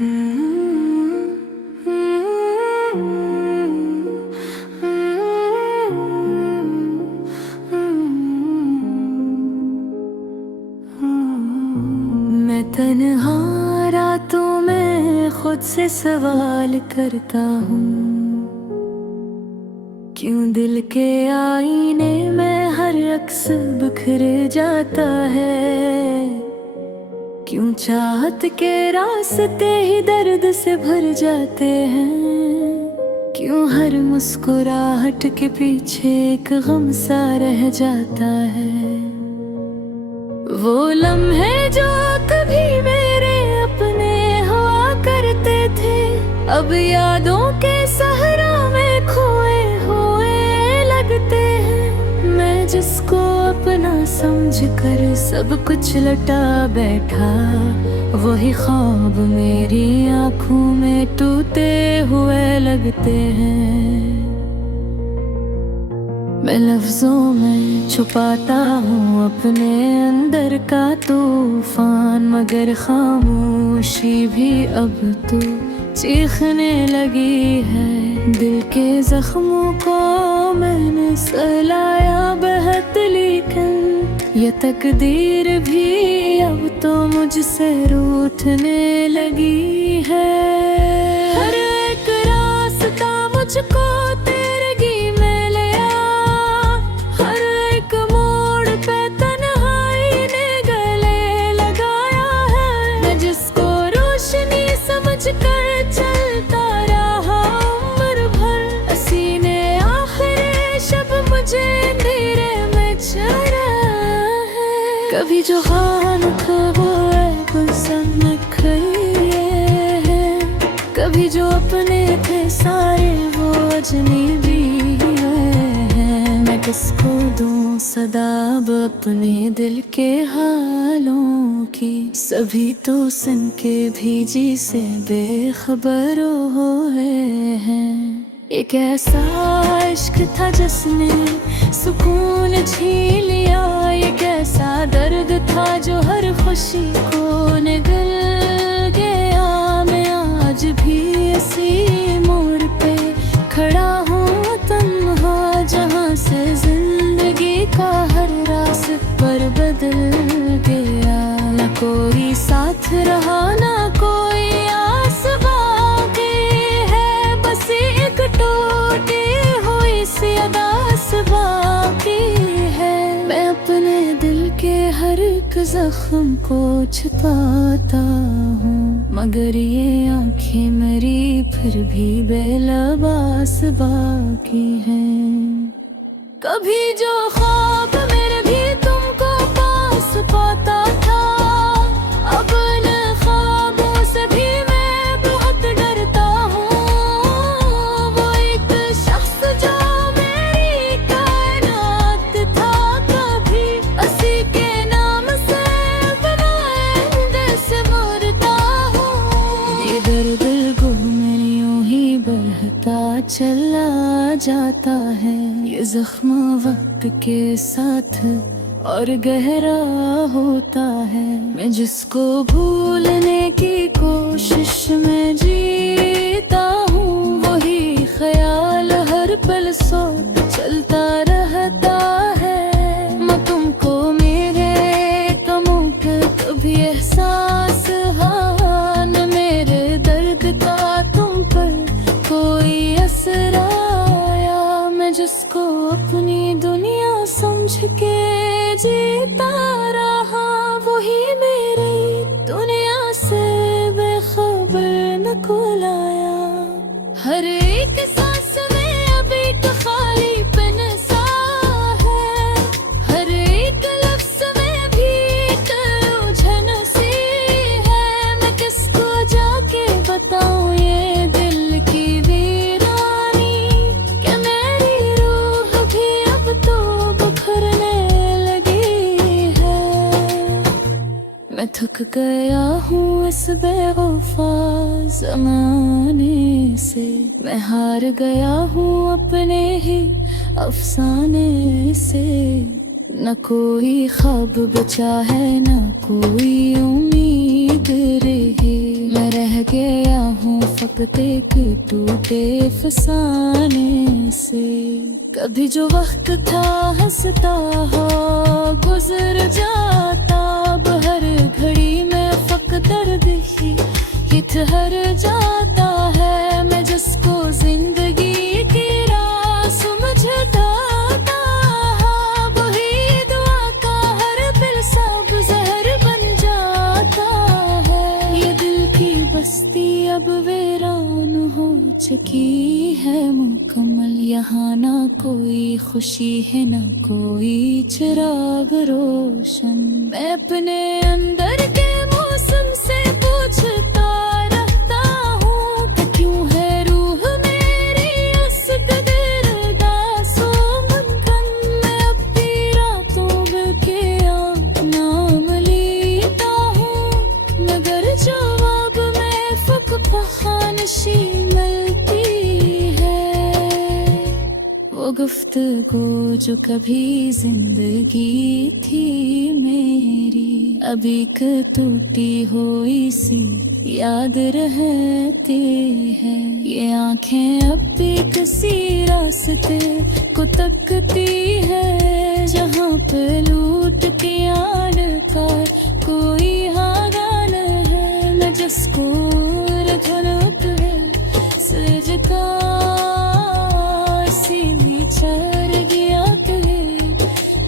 मैं तन्हा रातों में खुद से सवाल करता हूँ, क्यों दिल के आईने में हर अक्स बिखर जाता है। क्यों चाहत के रास्ते ही दर्द से भर जाते हैं। क्यों हर मुस्कुराहट के पीछे एक गम सा रह जाता है। वो लम्हे जो कभी मेरे अपने हुआ करते थे, अब यादों के सहरा में खोए हुए लगते हैं। मैं जिसको अपना समझ कर सब कुछ लुटा बैठा, वही ख्वाब मेरी आँखों में टूटे हुए लगते हैं। मैं लफ्जों में छुपाता हूँ अपने अंदर का तूफान, मगर खामोशी भी अब तो चीखने लगी है। दिल के जख्मों को मैंने सहलाया बहत, लेकिन ये तकदीर भी अब तो मुझसे रूठने लगी है। हर एक रास्ता मुझको तेरगी में ले आ, हर एक मोड़ पे तन्हाई ने गले लगाया है। मैं जिसको रोशनी समझ कर चलता रहा उम्र भर, सीने आखिरी शब मुझे अंधेरे में चढ़ा है। कभी जो खान वो पसंद है, कभी जो अपने थे सारे वो अजनबी हैं। मैं किसको दूं सदा अब अपने दिल के हालों की, सभी तो सुन के भीजी से बेखबर हुए हैं। एक ऐसा इश्क था जिसने सुकून छीन लिया, एक ऐसा दर्द था जो हर खुशी को निगल गया। मैं आज भी इसी मोड़ पे खड़ा हूँ तन्हा, जहाँ से जिंदगी का हर रास्ता बदल गया। न कोई साथ रहा न कोई आस बाकी है, बस एक टूटी हुई सी अदास बाकी है। मैं अपने दिल के हर एक जख्म को छुपाता हूँ, मगर ये आँखें मेरी फिर भी बेलबास बाकी हैं। कभी जो ख्वाब मेरे भी तुमको पास पाता था, अब इन ख्वाबों से भी मैं बहुत डरता हूँ। वो एक शख्स जो मेरी कायनात था, कभी उसी के नाम से बनाए से मरता हूँ। ये दर्द को मेरी यूं ही बढ़ता चला जाता है। ये जख्म वक्त के साथ और गहरा होता है। मैं जिसको भूलने की कोशिश में जीता हूँ, वही ख्याल हर पल सोच चलता रहता है। मैं तुमको मेरे गमों का कभी एहसास हुआ न, मेरे दर्द का तुम पर कोई असर आया। मैं जिसको अपनी दुनिया समझ के जीता रहा, वही मेरी दुनिया से बेखबर न कोलाया। हर एक सांस में अब एक खालीपन सा है, हर एक लफ्ज में भी एक उलझन सी है। मैं किसको जाके बताऊं ये दिल की वीरानी, कि मेरी रूह भी अब तो बिखरने लगी है। मैं थक गया हूँ इस बेवफा ज़माने से, मैं हार गया हूँ अपने ही अफसाने से। न कोई ख्वाब बचा है न कोई उम्मीद रही, मैं रह गया हूँ फकत एक टूटे फसाने से। कभी जो वक्त था हंसता हो गुजर जाता, अब हर घड़ी में फकत दर्द ही ठहर जाता है। मैं जिसको जिंदगी की राह समझता था, वही दुआ का हर पिल सब जहर बन जाता है। ये दिल की बस्ती अब वीरान हो चुकी है मुकम्मल, यहाँ ना कोई खुशी है ना कोई चिराग रोशन। मैं अपने अंदर के मौसम से पूछता रहता हूँ कि क्यों है रूह मेरी इस कदर सो मुंथन। मैं अपनी रातों के नाम लेता हूँ, मगर जवाब में फक फहानशी मिलती है। वो गुफ्तगू जो कभी जिंदगी थी मेरी, अभी एक टूटी हुई सी याद रहती है। ये आंखें अब भी किसी रास्ते को तकती है, जहाँ पे लूट के आने का कोई हागान है। मैं जिसको धड़क है सजता सीधी चढ़ गया कहीं,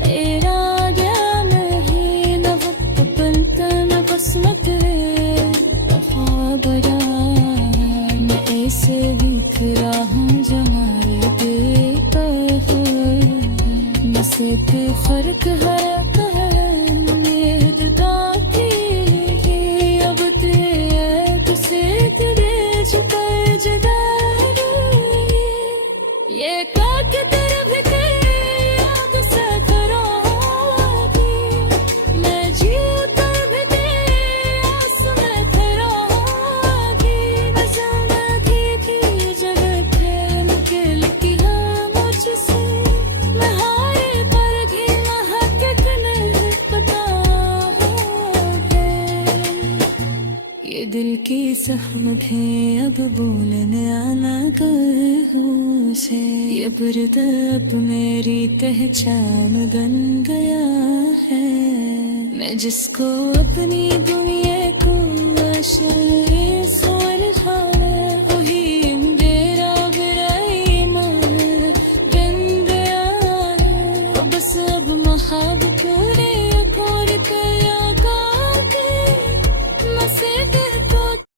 तेरा ज्ञान है न वक्त बनता न बसमत है। रफा बड़ा मैं ऐसे बिखरा हूँ जमारे बेकर, नसीब फर्क है ये काट तेरे भी याद से करोगी, मैं जीता भी आस में करोगी। जिंदगी की जगह खेल खेल की है मुझसे, मैं हारे पर भी महक नहीं पता होगे। ये दिल की सहमत है अब बोलने आना कहूँ से, ये बुर्द अब मेरी पहचान बन गया है। मैं जिसको अपनी दुनिया को आशा